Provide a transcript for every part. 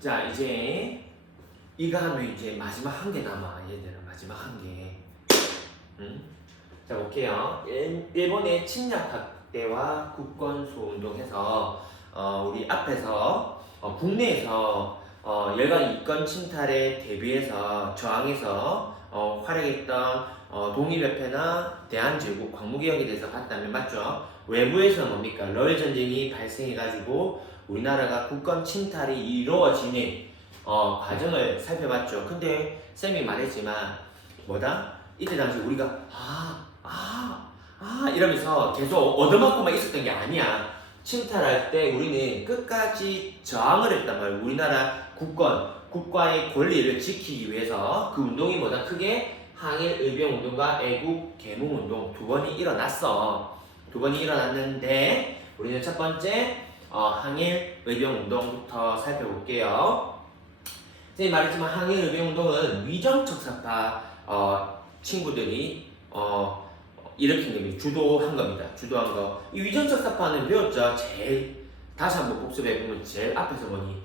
자, 이제 이거 하면 이제 마지막 한 개 남아. 얘들아, 마지막 한 개. 응? 자, 볼게요. 일본의 침략학 때와 국권수운동해서 우리 앞에서 국내에서 열강 이권 침탈에 대비해서 저항해서 활약했던 독립협회나 대한제국 광무개혁에 대해서 봤다면 맞죠? 외부에서 뭡니까? 러일 전쟁이 발생해가지고 우리나라가 국권 침탈이 이루어지는 과정을 살펴봤죠. 근데 쌤이 말했지만 뭐다? 이때 당시 우리가 이러면서 계속 얻어맞고만 있었던 게 아니야. 침탈할 때 우리는 끝까지 저항을 했단 말이야. 우리나라 국가의 권리를 지키기 위해서 그 운동이 뭐다? 크게 항일의병운동과 애국개몽운동 두 번이 일어났어. 두 번이 일어났는데 우리는 첫 번째 항일의병운동부터 살펴볼게요. 선생님이 말했지만 항일의병운동은 위정척사파 친구들이 일으킨 겁니다. 주도한 겁니다. 주도한 거. 이 위정척사파는 배웠죠. 다시 한번 복습해보면 제일 앞에서 뭐니?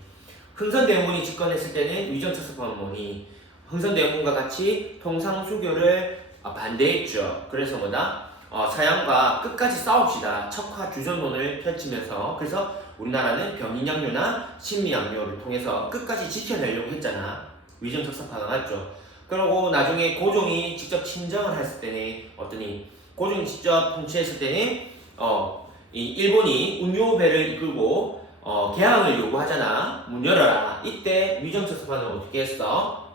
흥선대원군이 집권했을 때는 위정척사파는 뭐니? 흥선대원군과 같이 통상수교를 반대했죠. 그래서 뭐다? 사양과 끝까지 싸웁시다. 척화주전론을 펼치면서 그래서 우리나라는 병인양요나 신미양요를 통해서 끝까지 지켜내려고 했잖아. 위정척사파가 맞죠. 그리고 나중에 고종이 직접 친정을 했을 때는 어떠니? 고종이 직접 통치했을 때는 이 일본이 운요배를 이끌고 개항을 요구하잖아. 문 열어라. 이때 위정척사파는 어떻게 했어?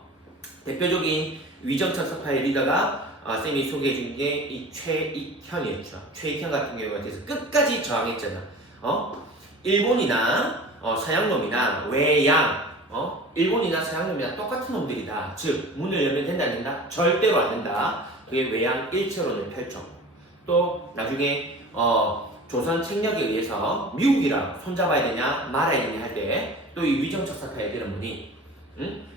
대표적인 위정척사파의 리더가 쌤이 소개해준 게 이 최익현이었죠. 최익현 같은 경우에 대해서 끝까지 저항했잖아. 일본이나 서양놈이나 외양 일본이나 서양놈이나 똑같은 놈들이다. 즉 문을 열면 된다 안 된다? 절대로 안 된다. 그게 외양 일체론을 펼쳤고 또 나중에 조선 책략에 의해서 미국이랑 손잡아야 되냐 말아야 되냐 할 때 또 이 위정척사파 애들은 뭐니?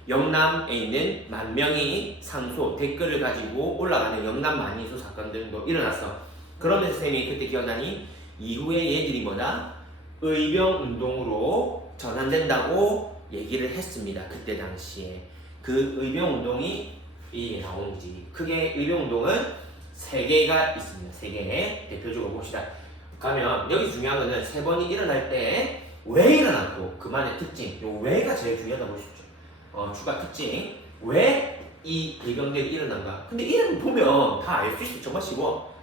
영남에 있는 만명이 상소 댓글을 가지고 올라가는 영남 만인소 사건들도 일어났어. 그러면서 쌤이 그때 기억나니? 이후에 얘들이 뭐다? 의병운동으로 전환된다고 얘기를 했습니다. 그때 당시에 그 의병운동이 이게 나오는 거지. 크게 의병운동은 세 개가 있습니다. 세 개 대표적으로 봅시다. 가면 여기 중요한 거는 세 번이 일어날 때 왜 일어났고 그만의 특징. 요 왜가 제일 중요하다고 보십시오. 추가 특징. 왜 이 의병들이 일어난가? 근데 이름 보면 다 알 수 있어. 정말 쉬워.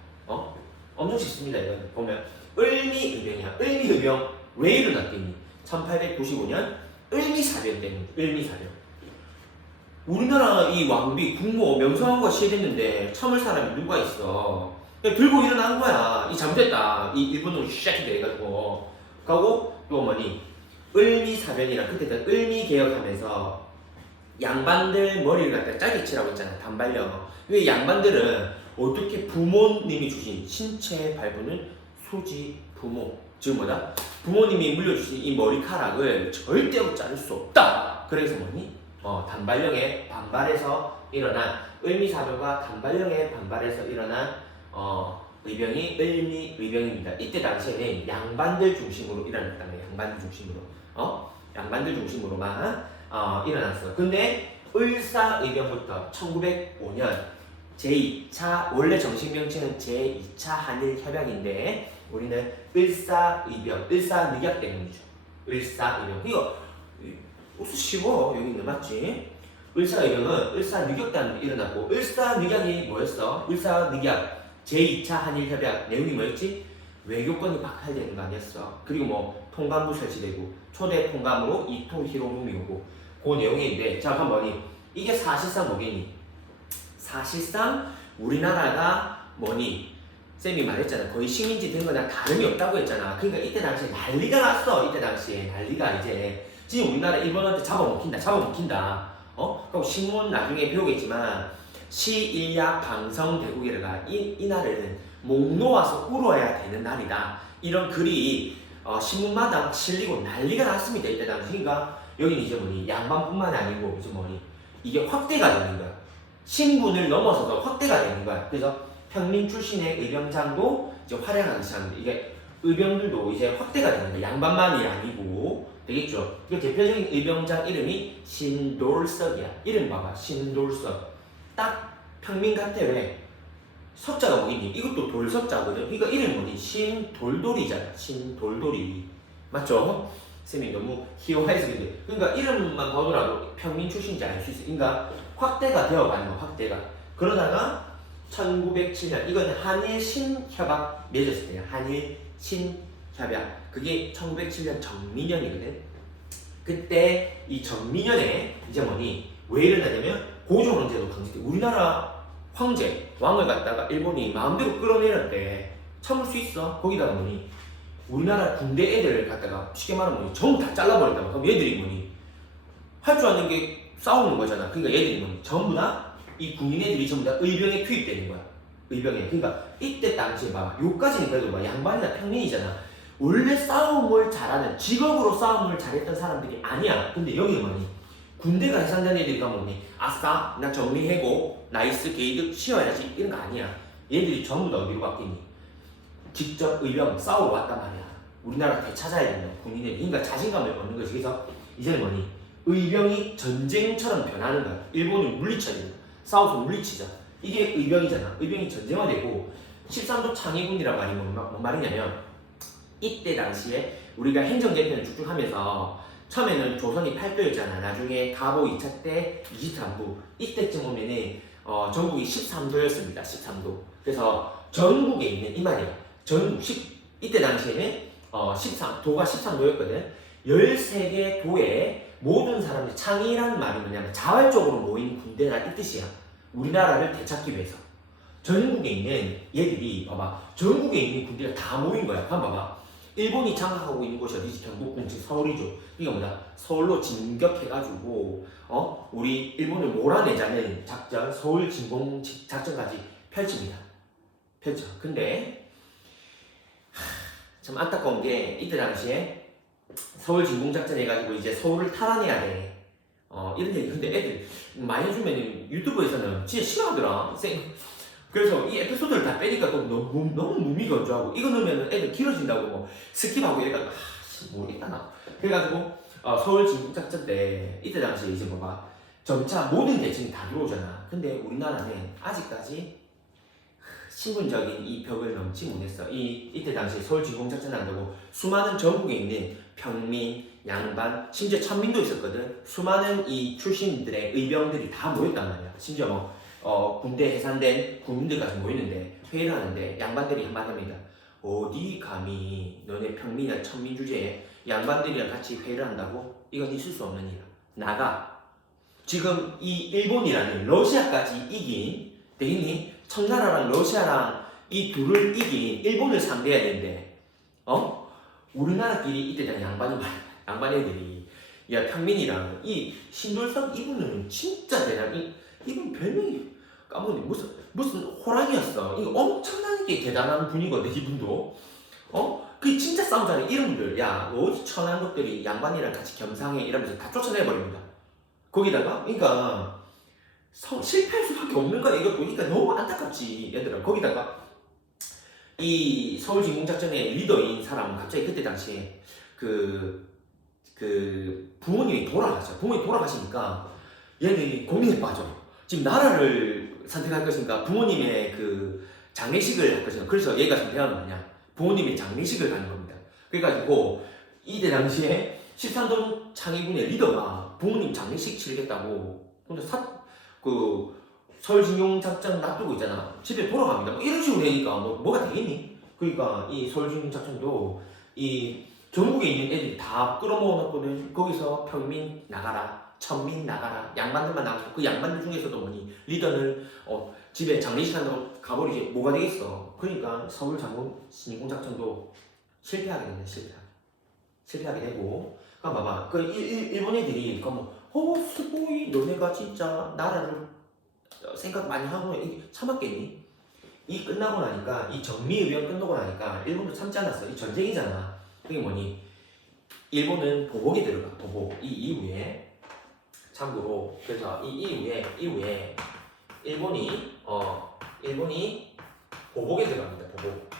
엄청 쉽습니다. 이거 보면 을미의병이야. 을미의병 왜 일어났겠니? 1895년 을미사변 때문에. 을미사변. 우리나라 이 왕비 국모 명성황후가 시해됐는데 참을 사람이 누가 있어? 그냥 들고 일어난 거야. 이 잘못됐다. 이 일본으로 샤키 돼가지고 가고 또 뭐니? 을미사변이랑 그때 을미개혁하면서 양반들 머리를 갖다 짜게 칠하고 있잖아. 단발령. 왜 양반들은 어떻게 부모님이 주신 신체 발부는 수지 부모. 즉 뭐다? 부모님이 물려주신 이 머리카락을 절대로 자를 수 없다. 그래서 뭐니? 단발령에 반발해서 일어난 을미사변과 단발령에 반발해서 일어난 의병이 을미의병입니다. 이때 당시에는 양반들 중심으로 일어났다는 거예요. 양반들 중심으로. 양반들 중심으로만 일어났어. 근데 을사의병부터 1905년 제2차 원래 정식 명칭은 제2차 한일협약인데 우리는 을사의병, 을사늑약 때문이죠. 을사의병. 이거 쉬워. 여기 있는 맞지? 을사의병은 을사늑약 때문에 일어났고 을사늑약이 뭐였어? 을사늑약 제2차 한일협약 내용이 뭐였지? 외교권이 박탈되는 거 아니었어. 그리고 뭐 통감부 설치되고 초대 통감으로 이토 히로부미 오고 그 내용인데 잠깐 뭐니? 이게 사실상 뭐겠니? 사실상 우리나라가 뭐니? 쌤이 말했잖아. 거의 식민지 된 거랑 다름이 없다고 했잖아. 그러니까 이때 당시에 난리가 났어. 이때 당시에 난리가 이제 지금 우리나라 일본한테 잡아먹힌다. 그리고 신문 나중에 배우겠지만 시일야 방성대국이라가 이 날은 목 놓아서 울어야 되는 날이다. 이런 글이 신문마다 실리고 난리가 났습니다. 이때 당시. 그러니까 여기는 이제 뭐니 양반뿐만 아니고 이제 뭐니 이게 확대가 되는 거야. 신분을 넘어서서 확대가 되는 거야. 그래서 평민 출신의 의병장도 이제 활약하기 시작합니다. 이게 의병들도 이제 확대가 되는 거예요. 양반만이 아니고 되겠죠. 그 대표적인 의병장 이름이 신돌석이야. 이름 봐봐. 신돌석. 딱 평민 같아. 왜? 석자가 뭐니? 이것도 돌석자거든. 그러니까 이름 뭐니? 신돌돌이잖아. 신돌돌이. 맞죠? 쌤이 너무 희화해서 근데 그러니까 이름만 보더라도 평민 출신인지 알 수 있어. 그러니까 확대가 되어가는 거. 확대가. 그러다가 1907년 이건 한일 신협약 맺었을 때야. 한일 신협약. 그게 1907년 정민년이거든. 그때 이 정민년에 이제 뭐니? 왜 일어나냐면 고종 황제도 강제 때 우리나라 황제 왕을 갖다가 일본이 마음대로 끌어내렸대. 참을 수 있어? 거기다가 뭐니? 우리나라 군대 애들을 갖다가 쉽게 말하면 뭐니? 전부 다 잘라버렸다. 그럼 얘들이 뭐니? 할 줄 아는 게 싸우는 거잖아. 그러니까 얘들이 뭐니? 전부 다 이 군인 애들이 전부 다 의병에 투입되는 거야. 의병에. 그러니까 이때 당시에 봐봐. 요까지는 그래도 막 양반이나 평민이잖아. 원래 싸움을 잘하는 직업으로 싸움을 잘했던 사람들이 아니야. 근데 여기 뭐니? 군대가 해산된 애들이 가면 아싸 나 정리해고 나이스 게이드 쉬어야지 이런 거 아니야. 얘들이 전부 다 어디로 바뀌니? 직접 의병 싸우러 왔단 말이야. 우리나라 되찾아야 된다. 군인들이. 그러니까 자신감을 얻는 거지. 그래서 이제는 뭐니? 의병이 전쟁처럼 변하는 거야. 일본을 물리쳐야 된다. 싸워서 물리치자. 이게 의병이잖아. 의병이 전쟁화되고 13도 창의군이란 말이 뭔 말이냐면 이때 당시에 우리가 행정개편을 쭉쭉 하면서 처음에는 조선이 8도였잖아. 나중에 가보 2차 때 23도. 이때쯤 오면은 전국이 13도였습니다. 13도. 그래서 전국에 있는 이 말이야. 이때 당시에는 13도가 13도였거든. 13개 도에 모든 사람들이 창의라는 말이 뭐냐면 자발적으로 모인 군대다 이 뜻이야. 우리나라를 되찾기 위해서. 전국에 있는 얘들이 봐봐. 전국에 있는 군대가 다 모인 거야. 한번 봐봐. 일본이 장악하고 있는 곳이 어디지? 경북 즉 서울이죠. 그러니까 뭐냐? 서울로 진격해가지고 우리 일본을 몰아내자는 작전, 서울 진공 작전까지 펼칩니다. 펼쳐. 근데 참 안타까운 게 이때 당시에 서울 진공 작전 해가지고 이제 서울을 탈환해야 돼. 이런 얘기. 근데 애들 많이 해주면 유튜브에서는 진짜 싫어하더라. 그래서 이 에피소드를 다 빼니까 또 너무 몸이 건조하고 이거 넣으면 애들 길어진다고 뭐 스킵하고 이래가지고 모르겠다 나. 그래가지고 서울 진국작전 때 이때 당시에 이제 봐봐 점차 모든 대칭이 다 들어오잖아. 근데 우리나라는 아직까지 신분적인 이 벽을 넘지 못했어. 이때 당시에 서울 진공작전 한다고 수많은 전국에 있는 평민, 양반, 심지어 천민도 있었거든. 수많은 이 출신들의 의병들이 다 모였단 말이야. 심지어 군대 해산된 군인들까지 모이는데 회의를 하는데 양반들이 한마디 합니다. 어디 감히 너네 평민이나 천민 주제에 양반들이랑 같이 회의를 한다고? 이건 있을 수 없는 일이야. 나가. 지금 이 일본이라는 러시아까지 이긴 되겠니? 청나라랑 러시아랑 이 둘을 이긴 일본을 상대해야 되는데 우리나라끼리 이때 양반 애들이 야 평민이랑 이 신돌석 이분은 진짜 대단히 이분 별명이 까먹었네. 무슨 호랑이였어. 이거 엄청나게 대단한 분이거든 이분도. 그 진짜 싸우잖아요. 이름들 야 어디 천한 것들이 양반이랑 같이 겸상해 이러면서 다 쫓아내버립니다. 거기다가 그러니까 실패할 수밖에 없는 거야. 이거 보니까 너무 안타깝지 얘들아. 거기다가 이 서울 진공작전의 리더인 사람은 갑자기 그때 당시에 그 부모님이 돌아가셔. 부모님이 돌아가시니까 얘들이 고민에 빠져. 지금 나라를 선택할 것인가 부모님의 그 장례식을 할 것인가. 그래서 얘가 선택한 거 뭐냐 부모님의 장례식을 가는 겁니다. 그래가지고 이때 당시에 13도 창의군의 리더가 부모님 장례식 치르겠다고 혼자 서울 진공작전 놔두고 있잖아. 집에 돌아갑니다. 뭐 이런 식으로 되니까 뭐가 되겠니? 그러니까 이 서울 진공작전도 이 전국에 있는 애들이 다 끌어모아놨거든. 거기서 평민 나가라, 천민 나가라, 양반들만 나가고 그 양반들 중에서도 뭐니 리더는 집에 장례식 한다고 가버리지 뭐가 되겠어. 그러니까 서울 진공작전도 실패하게 된다. 실패하게 되고. 그러니까 봐봐. 그 일본 애들이 수고이 너네가 진짜 나라를 생각 많이 하고 참았겠니? 이 끝나고 나니까 이 정미의병 끝나고 나니까 일본도 참지 않았어. 이 전쟁이잖아. 그게 뭐니? 일본은 보복에 들어가. 보복. 이 이후에 참고로 그래서 이 이후에 일본이 보복에 들어갑니다. 보복.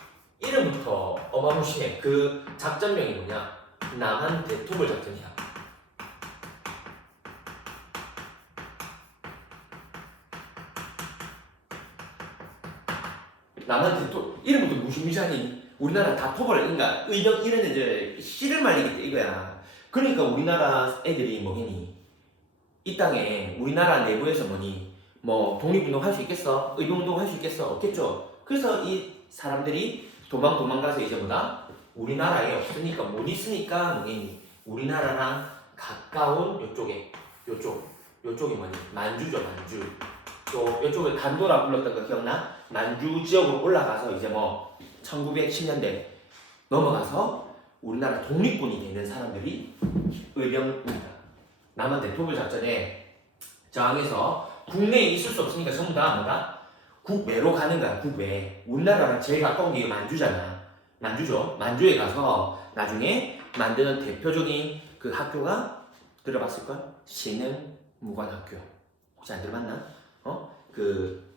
이름부터 어마무시해. 그 작전명이 뭐냐? 남한 대토벌 작전이야. 남한 대토 이름부터 무시무시하니 우리나라 다 토벌 그러니까 의병 이런 애들 씨를 말리겠다 이거야. 그러니까 우리나라 애들이 뭐니? 이 땅에 우리나라 내부에서 뭐니? 뭐 독립운동 할 수 있겠어? 의병운동 할 수 있겠어? 없겠죠. 그래서 이 사람들이 도망가서 이제 뭐다? 우리나라에 없으니까 못 있으니까 뭐니? 우리나라랑 가까운 요쪽이 뭐니? 만주죠, 만주. 또 이쪽을 간도라 불렀던 거 기억나? 만주 지역으로 올라가서 이제 뭐 1910년대 넘어가서 우리나라 독립군이 되는 사람들이 의병입니다. 남한 대토벌 작전에 저항해서 국내에 있을 수 없으니까 전부 다 뭐다? 국외로 가는 거야. 국외. 우리나라랑 제일 가까운 게 만주잖아. 만주죠. 만주에 가서 나중에 만드는 대표적인 그 학교가 들어봤을걸? 신흥무관학교. 혹시 안 들어봤나? 그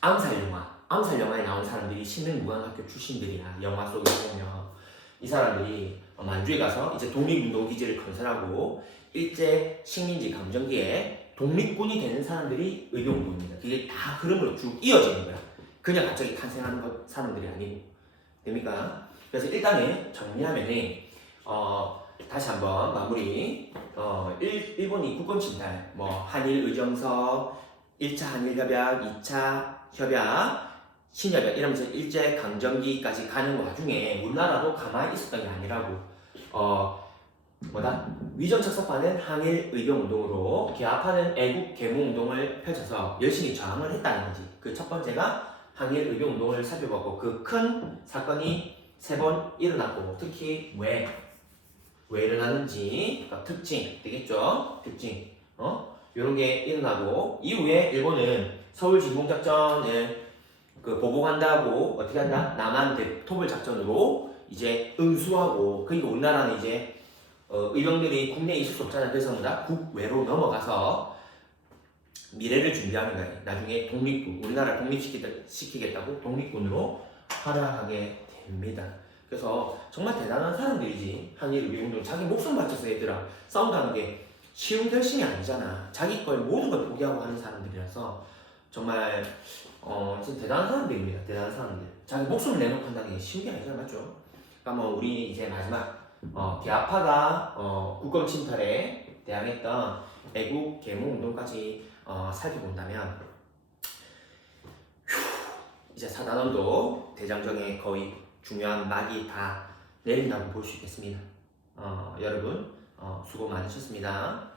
암살 영화에 나온 사람들이 신흥무관학교 출신들이야. 영화 속에 보면 이 사람들이 만주에 가서 이제 독립운동 기지를 건설하고 일제 식민지 감정기에 독립군이 되는 사람들이 의병운동입니다. 그게 다 흐름으로 쭉 이어지는 거야. 그냥 갑자기 탄생하는 사람들이 아니고. 됩니까? 그래서 일단은 정리하면은 다시 한번 마무리. 일본이 국권 침탈, 뭐 한일 의정서, 1차 한일 협약, 2차 협약, 신협약 이러면서 일제 강점기까지 가는 와중에 우리나라도 가만히 있었던 게 아니라고. 위정 착석하는 항일 의병 운동으로 개합하는 애국 계몽 운동을 펼쳐서 열심히 저항을 했다는 거지. 그 첫 번째가 항일 의병 운동을 살펴보고 그 큰 사건이 3번 일어났고 특히 왜 일어나는지 특징 되겠죠? 특징 이런 게 일어나고 이후에 일본은 서울 진공작전을 보복한다고 어떻게 한다? 남한 대토벌 작전으로 이제 응수하고 그리고 우리나라는 이제 의병들이 국내에 있을 수 없잖아. 그래서 뭐다? 국외로 넘어가서 미래를 준비하는 거예요. 나중에 독립군, 우리나라 독립시키겠다고 독립군으로 활약하게 됩니다. 그래서 정말 대단한 사람들이지. 한일 의병운동 자기 목숨 바쳐서 얘들아 싸운다는 게 쉬운 결심이 아니잖아. 자기 걸 모든 걸 포기하고 하는 사람들이라서 정말 진짜 대단한 사람들입니다. 대단한 사람들. 자기 목숨을 내놓고 한다는 게 쉬운 게 아니잖아, 맞죠? 그러니까 뭐 우리 이제 마지막 개화파가 국권 침탈에 대항했던 애국 계몽 운동까지 살펴본다면 이제 사단원도 대장정의 거의 중요한 막이 다 내린다고 볼 수 있겠습니다. 여러분 수고 많으셨습니다.